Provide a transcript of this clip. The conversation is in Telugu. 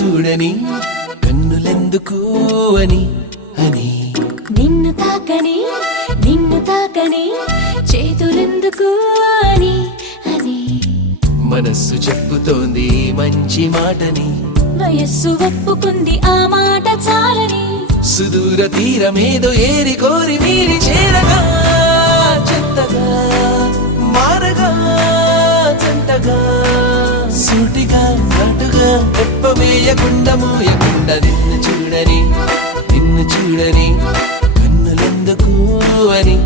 చూడని కన్నులెందుకు అని అని నిన్ను తాకని చేతులెందుకు అని అని మనస్సు చెప్పుతోంది మంచి మాటని వయస్సు ఒప్పుకుంది ఆ మాట చాలని సుదూర తీరమేదో ఏరి కోరి మీరి చేరగా చెత్తగా మారగా జంటగా సూటిగా నాటుగా తెప్పవేయకుండా మోయకుండా నిన్ను చూడని కన్నులెందుకు అని